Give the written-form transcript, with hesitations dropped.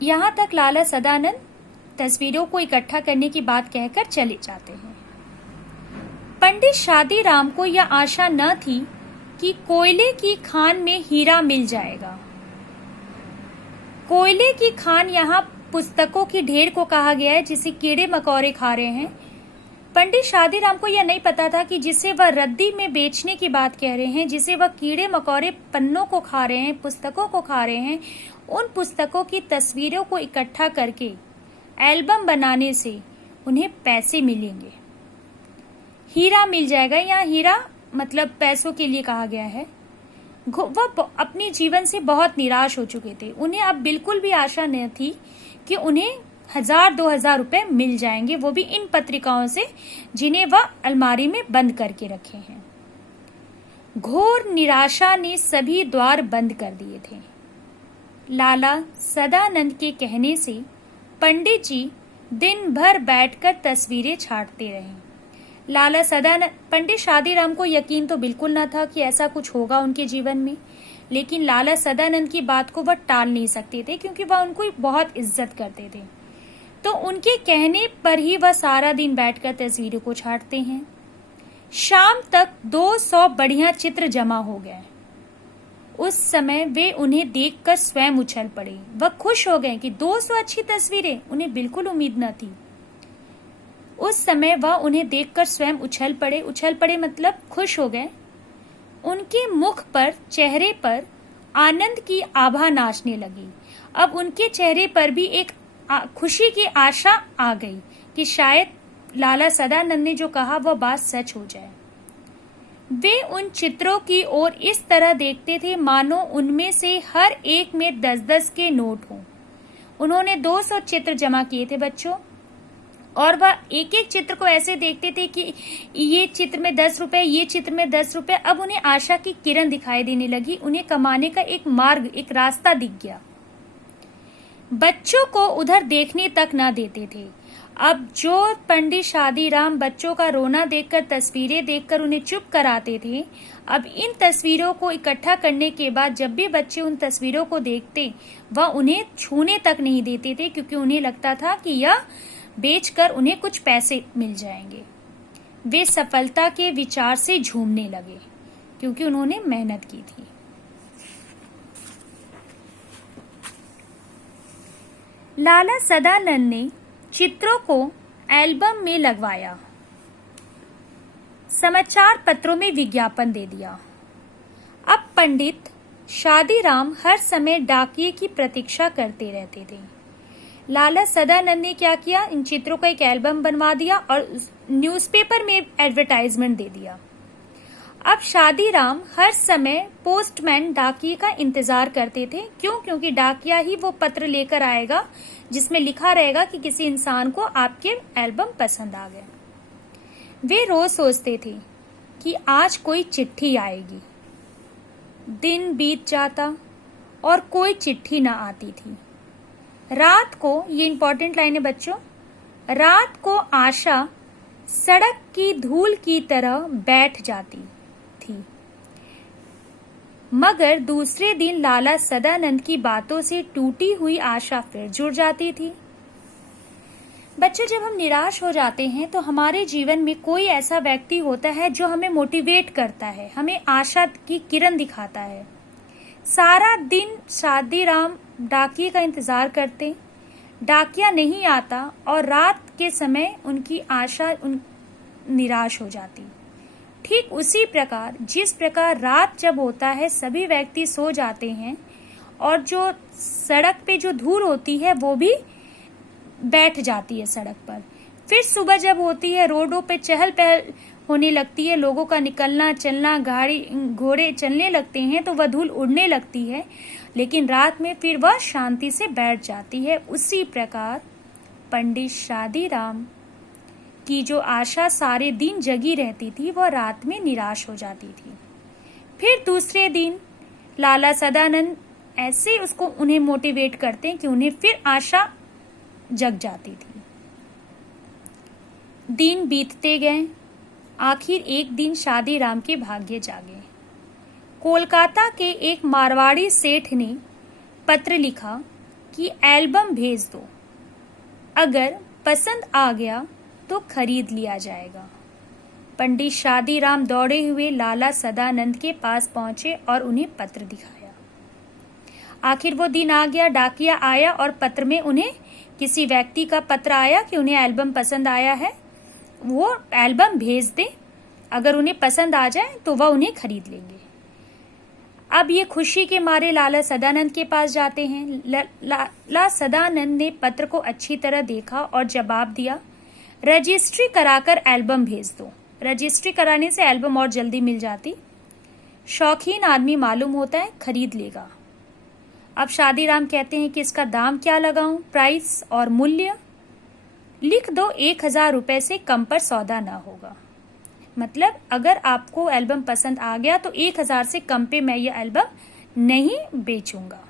यहाँ तक लाला सदानंद तस्वीरों को इकट्ठा करने की बात कहकर चले जाते हैं। पंडित शादीराम को यह आशा न थी कि कोयले की खान में हीरा मिल जाएगा। कोयले की खान यहाँ पुस्तकों की ढेर को कहा गया है जिसे कीड़े मकोड़े खा रहे हैं। पंडित शादीराम को यह नहीं पता था कि जिसे वह रद्दी में बेचने की बात कह रहे हैं, जिसे वह कीड़े मकोड़े पन्नों को खा रहे हैं, पुस्तकों को खा रहे हैं, उन पुस्तकों की तस्वीरों को इकट्ठा करके एल्बम बनाने से उन्हें पैसे मिलेंगे, हीरा मिल जाएगा। यहाँ हीरा मतलब पैसों के लिए कहा गया है। वह अपने जीवन से बहुत निराश हो चुके थे। उन्हें अब बिल्कुल भी आशा नहीं थी कि उन्हें 1000-2000 रुपए मिल जाएंगे, वो भी इन पत्रिकाओं से जिन्हें वह अलमारी में बंद करके रखे हैं। घोर निराशा ने सभी द्वार बंद कर दिए थे। लाला सदानंद के कहने से पंडित जी दिन भर बैठकर तस्वीरें छांटते रहे। लाला सदानंद, पंडित शादीराम को यकीन तो बिल्कुल न था कि ऐसा कुछ होगा उनके जीवन में, लेकिन लाला सदानंद की बात को वह टाल नहीं सकते थे क्योंकि वह उनको बहुत इज्जत करते थे। तो उनके कहने पर ही वह सारा दिन बैठकर तस्वीरों को छांटते हैं। शाम तक 200 बढ़िया चित्र जमा हो गए। उस समय वे उन्हें देखकर स्वयं उछल पड़े। वह खुश हो गए कि 200 अच्छी तस्वीरें, उन्हें बिल्कुल उम्मीद न थी। उस समय वह उन्हें देखकर स्वयं उछल पड़े मतलब खुश हो गए। उनके मुख पर, चेहरे पर आनंद की आभा नाचने लगी। अब उनके चेहरे पर भी एक खुशी की आशा आ गई कि शायद लाला सदानंद ने जो कहा वह बात सच हो जाए। वे उन चित्रों की ओर इस तरह देखते थे मानो उनमें से हर एक में 10-10 के नोट हों। उन्होंने 200 चित्र जमा किए थे बच्चों, और वह एक एक चित्र को ऐसे देखते थे कि ये चित्र में 10 रुपए, ये चित्र में 10 रुपए। अब उन्हें आशा की किरण दिखाई देने लगी। उन्हें कमाने का एक मार्ग, एक रास्ता दिख गया। बच्चों को उधर देखने तक ना देते थे। अब जो पंडित शादीराम बच्चों का रोना देखकर, तस्वीरें देखकर उन्हें चुप कराते थे, अब इन तस्वीरों को इकट्ठा करने के बाद जब भी बच्चे उन तस्वीरों को देखते, वह उन्हें छूने तक नहीं देते थे क्योंकि उन्हें लगता था कि यह बेचकर उन्हें कुछ पैसे मिल जाएंगे। वे सफलता के विचार से झूमने लगे क्योंकि उन्होंने मेहनत की थी। लाला सदानंद ने चित्रों को एल्बम में लगवाया, समाचार पत्रों में विज्ञापन दे दिया। अब पंडित शादीराम हर समय डाकिये की प्रतीक्षा करते रहते थे। लाला सदानंद ने क्या किया, इन चित्रों का एक एल्बम बनवा दिया और न्यूज़पेपर में एडवर्टाइजमेंट दे दिया। अब शादीराम हर समय पोस्टमैन, डाकिये का इंतजार करते थे। क्यों? क्योंकि डाकिया ही वो पत्र लेकर आएगा जिसमें लिखा रहेगा कि किसी इंसान को आपके एल्बम पसंद आ गए। वे रोज सोचते थे कि आज कोई चिट्ठी आएगी। दिन बीत जाता और कोई चिट्ठी ना आती थी। रात को, ये इंपॉर्टेंट लाइन है बच्चों, रात को आशा सड़क की धूल की तरह बैठ जाती थी। मगर दूसरे दिन लाला सदानंद की बातों से टूटी हुई आशा फिर जुड़ जाती थी। बच्चों, जब हम निराश हो जाते हैं तो हमारे जीवन में कोई ऐसा व्यक्ति होता है जो हमें मोटिवेट करता है, हमें आशा की किरण दिखाता है। सारा दिन शादीराम डाकिये का इंतजार करते, डाकिया नहीं आता और रात के समय उनकी आशा निराश हो जाती। ठीक उसी प्रकार, जिस प्रकार रात जब होता है सभी व्यक्ति सो जाते हैं और जो सड़क पे जो धूल होती है वो भी बैठ जाती है सड़क पर। फिर सुबह जब होती है, रोडों पे चहल पहल होने लगती है, लोगों का निकलना चलना, गाड़ी घोड़े चलने लगते हैं तो वह धूल उड़ने लगती है, लेकिन रात में फिर वह शांति से बैठ जाती है। उसी प्रकार पंडित शादीराम की जो आशा सारे दिन जगी रहती थी वह रात में निराश हो जाती थी। फिर दूसरे दिन लाला सदानंद ऐसे उसको उन्हें मोटिवेट करते हैं कि उन्हें फिर आशा जग जाती थी। दिन बीतते गए। आखिर एक दिन शादीराम के भाग्य जागे। कोलकाता के एक मारवाड़ी सेठ ने पत्र लिखा कि एल्बम भेज दो, अगर पसंद आ गया तो खरीद लिया जाएगा। पंडित शादीराम दौड़े हुए लाला सदानंद के पास पहुंचे और उन्हें पत्र दिखाया। आखिर वो दिन आ गया, डाकिया आया और पत्र में उन्हें किसी व्यक्ति का पत्र आया कि उन्हें एल्बम पसंद आया है, वो एल्बम भेज दें, अगर उन्हें पसंद आ जाए तो वह उन्हें खरीद लेंगे। अब ये खुशी के मारे लाला सदानंद के पास जाते हैं। लाला सदानंद ने पत्र को अच्छी तरह देखा और जवाब दिया, रजिस्ट्री कराकर एल्बम भेज दो। रजिस्ट्री कराने से एल्बम और जल्दी मिल जाती। शौकीन आदमी मालूम होता है, खरीद लेगा। अब शादीराम कहते हैं कि इसका दाम क्या लगाऊं, प्राइस और मूल्य लिख दो, 1000 रुपए से कम पर सौदा ना होगा। मतलब अगर आपको एल्बम पसंद आ गया तो 1000 से कम पे मैं ये एल्बम नहीं बेचूंगा।